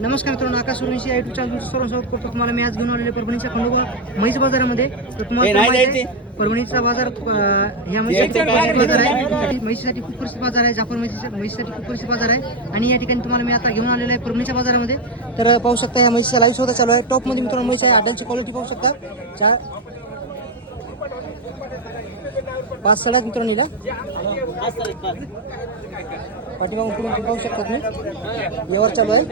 नमस्कार मित्रांनो, आकाश सुरेंशी YouTube channel सर्व स्वागत करतो. तुम्हाला मी आज घेऊन आलेले परभणीच्या खंडोबा म्हैस बाजारामध्ये. तर तुम्हाला माहिती आहे, परभणीचा बाजार ह्या म्हैसीसाठी खूप प्रसिद्ध बाजार आहे. जाफर म्हैसीसाठी खूप प्रसिद्ध बाजार आहे. आणि या ठिकाणी तुम्हाला मी आता घेऊन आलेला आहे परभणीच्या बाजारामध्ये. तर पाहू शकता या म्हैसीचा लाईव्ह शोधा चालू आहे. टॉपमध्ये मित्रांनो म्हैस आहे. आड्यांची क्वालिटी पाहू शकता. 5 सड्यात मित्रांनो हिला पाठीमागून पुढून पाहू शकता तुम्ही. यावर चालू आहे.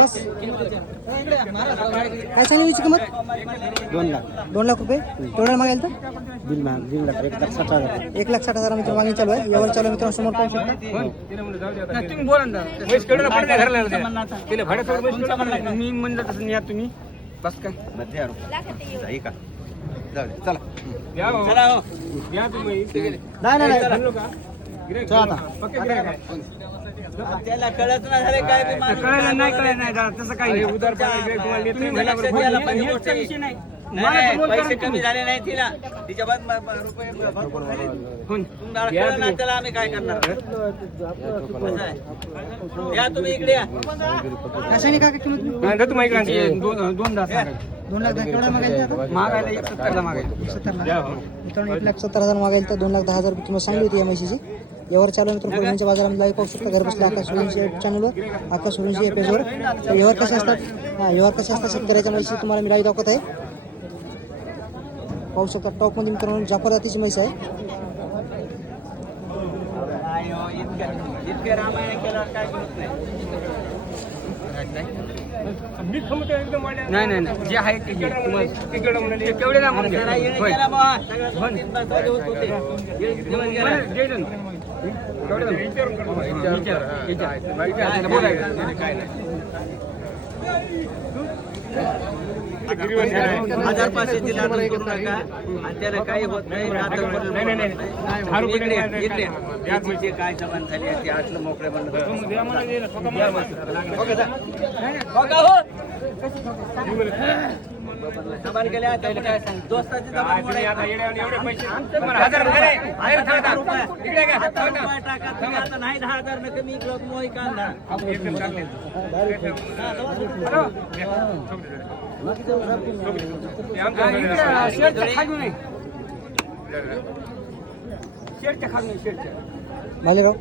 बस काय सांगितली याची किंमत? 2 लाख रुपये. तेवढ्या मागायला तर 1,60,000 मित्र मागणी चालू आहे. यावर चालू मित्रांनो समोर पाहू शकता. मी म्हणलं तसं या तुम्ही बस काय चला त्याला कळत नाही काय कळलं नाही तसं काही पैसे कमी झाले नाही तिला तिच्या त्याला आम्ही काय करणार. या तुम्ही इकडे या. कशाने काय किंमत? 2 लाख 10 केवढा मागायला? मागायला 1,70,000 मागायला. 1,70,000 मित्रांनो 1,70,000 मागायला तर 2,10,000 रुपये किंमत सांगली होती या म्हशीची. यावर चालू मित्र परभणीच्या बाजारामध्ये लाईव्ह पाहू शकता. घर बसल्या आकाश सुरेंशी यूट्यूब चॅनलवर, आकाश सुरेंशी या पेजवर. तर यावर कसे असतात शेतकऱ्याच्या म्हशी तुम्हाला मी लाईव्ह दाखवत आहे. पाहू शकता टॉपमध्ये मित्रांनो जाफर जातीची म्हैस आहे. इतके रामायण केल्यावर काय करत नाही. नाही जे आहे केवढे हजार 500 दिला करू नका आणि त्याला काही होत नाही. काय जबान झाली ते असलं मोकळे जबान केल्या काय सांग दोस्ताची जबान टाका तुम्ही आता नाही. 10,000 न कमी मोही काढणार. मालेगाव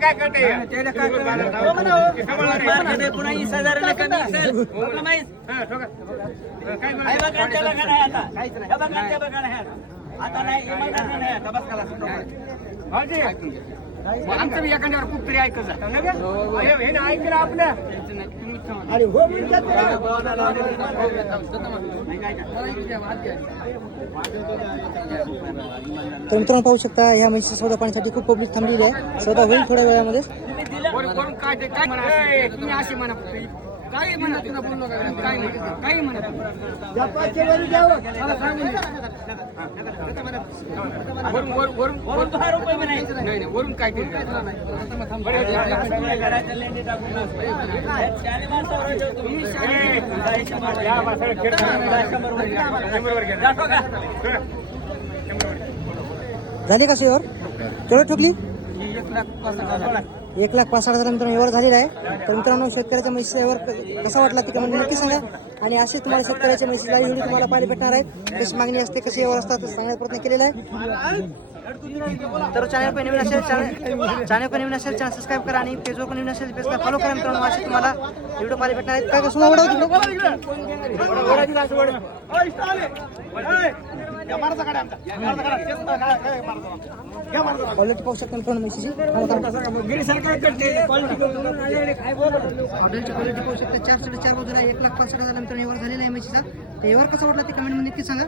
काय करते पुन्हा 20,000 न कमी आता नाही आता बस आमचं बी एखाद्यावर खूप तरी ऐकत हे ना ऐकलं आपलं. तर मित्रांनो पाहू शकता ह्या म्हैसी सौदा पाण्यासाठी खूप पब्लिक थांबलेली आहे. सौदा होईल थोड्या वेळामध्ये. काय म्हणा तुम्ही अशी म्हणा काही म्हणा तुला बोललो काय काही म्हणा वरून 10 रुपये म्हणायचं नाही वरून काय झाली का शेवर? केवढं ठोकली? 1,65,000. 1,65,000 मित्रांनो यावर झालेला आहे. तर मित्रांनो शेतकऱ्याच्या म्हशीवर कसा वाटला ते कमेंट नक्की सांगा. आणि असेच तुम्हाला शेतकऱ्याच्या म्हशी लाईव्ह व्हिडिओ तुम्हाला पाहायला भेटणार आहेत. कशी मागणी असते कशी यावर असतात ते सांगण्याचा प्रयत्न केलेला आहे. तर चॅनल पण नवीन असेल चॅनल सबस्क्राईब करा आणि फेसबुक नवीन असेल पेजला फॉलो करा मित्रांनो. असे तुम्हाला व्हिडिओ पाहायला भेटणार आहेत. काय कसं क्वालिटी पाहू शकता मित्रांनो म्हशीची. हॉटेलची क्वालिटी पाहू शकता. 4 साडेचार बाजूला 1,65,000 मित्रांनो यावर झालेला आहे म्हशीचा. तर यावर कसा वाटला ते कमेंटमध्ये नक्की सांगा.